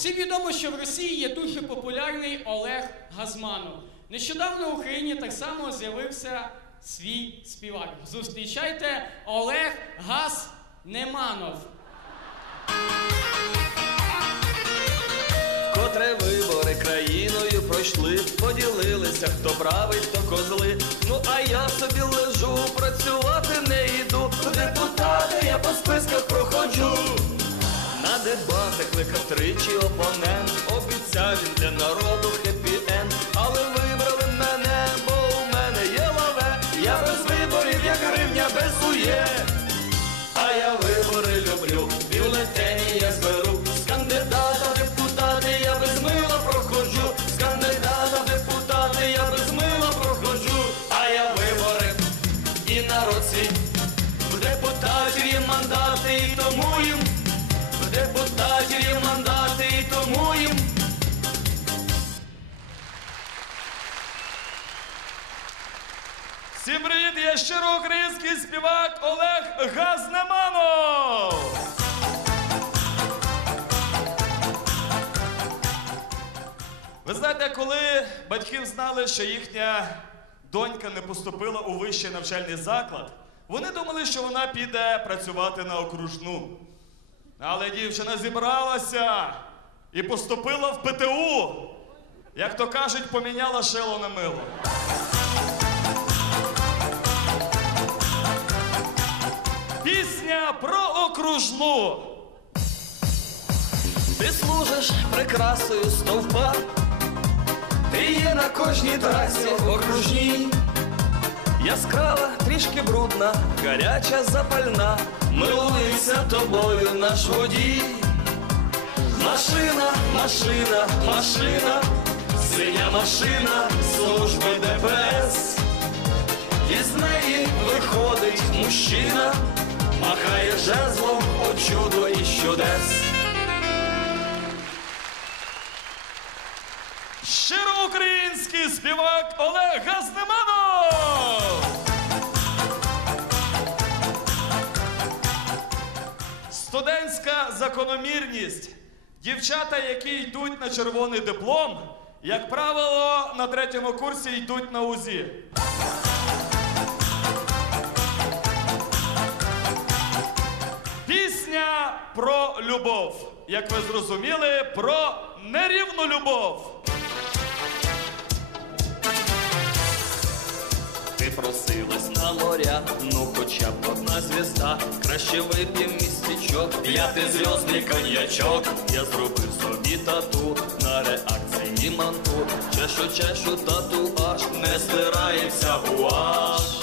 Всім відомо, що в Росії є дуже популярний Олег Газманов. Нещодавно в Україні так само з'явився свій співак. Зустрічайте Олег Газнеманов. Котре вибори країною пройшли, поділилися, хто правий, хто козли. Ну а я собі лежу, працювати не йду. Депутати я по списках проходжу. На дебати кликав тричі опонент. Обіцяв він для народу щиро український співак Олег Газнеманов! Ви знаєте, коли батьки знали, що їхня донька не поступила у вищий навчальний заклад, вони думали, що вона піде працювати на окружну. Але дівчина зібралася і поступила в ПТУ. Як то кажуть, поміняла шило на мило. Про окружну. Ти служиш прикрасою стовпа, ти є на кожній трасі окружній. Яскрава, трішки брудна, гаряча запальна, милується тобою наш водій. Машина, машина, машина, синя машина служби ДПС. Із неї виходить мужчина, махає жезлом о чудо і чудес. Щиро український співак Олег Газнеманов! Студентська закономірність. Дівчата, які йдуть на червоний диплом, як правило, на третьому курсі йдуть на УЗІ. Любов. Як ви зрозуміли, про нерівну любов. Ти просилась на моря, ну хоча б одна звізда, краще вип'єм містечок, п'ятизв'язний коньячок. Я зробив собі тату на реакції манту. Чешу, чешу татуаж, не стирається гуаш.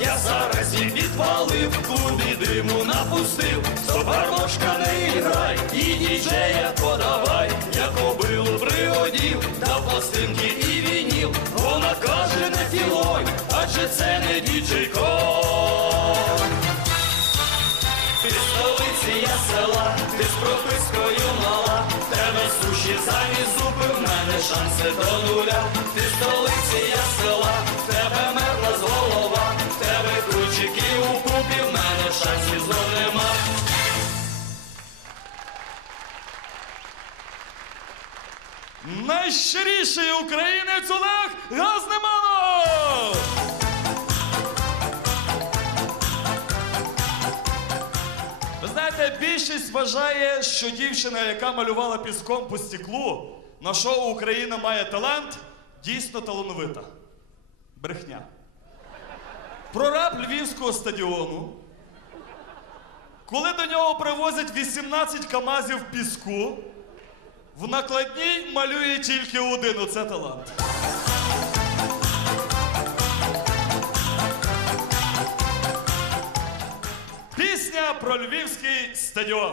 Я зараз їм відвалив, в клубі диму Собармошка не грай, і діджея подавай, як обилу приводів, та пластинки і вініл, вона каже не філой, адже це не діджей конь. Ти столиці я села, ти з пропискою мала, тебе суші замість зуби, в мене шанси до нуля. Найщиріший українець Олег Газнеманов! Ви знаєте, більшість вважає, що дівчина, яка малювала піском по стеклу, на шоу Україна має талант, дійсно талановита. Брехня. Прораб Львівського стадіону, коли до нього привозять 18 камазів піску, в накладній малює тільки один, оце талант. Пісня про львівський стадіон.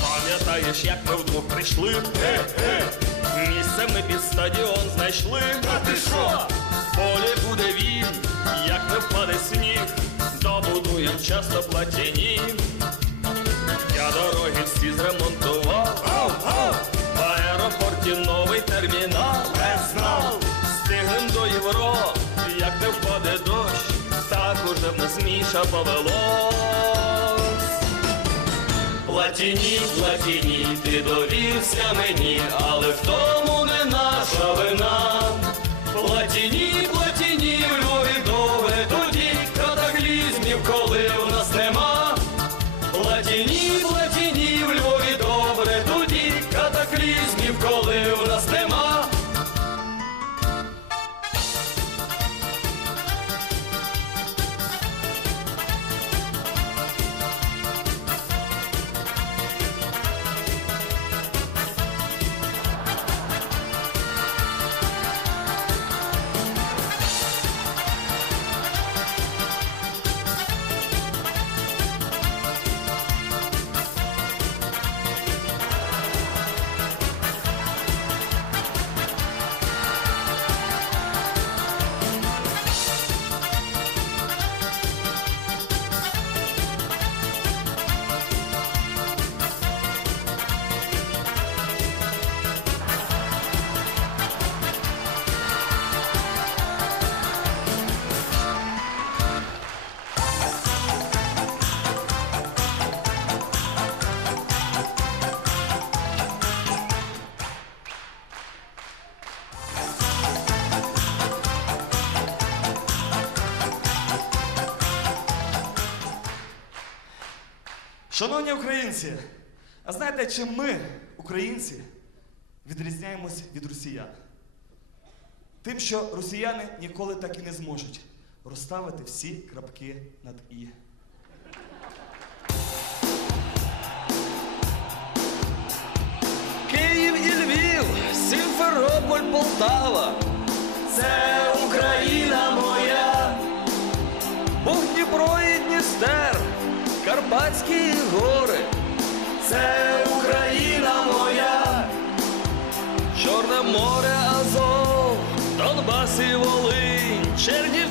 Пам'ятаєш, як ми вдвох прийшли? Е, е, місце ми під стадіон знайшли. А ти що? Поле буде він, як не впаде сніг, добудуєм часто платіні. дальше повелось. Платіні, платіні, ти довівся мені, але в тому не наша вина. Шановні українці, а знаєте, чим ми, українці, відрізняємось від росіян? Тим, що росіяни ніколи так і не зможуть розставити всі крапки над І. Київ і Львів, Сімферополь, Полтава. Це Україна моя. Був Дніпро і Дністер, Карпатські гори. Це Україна моя. Чорне море Азов, Донбас і Волинь, Чернів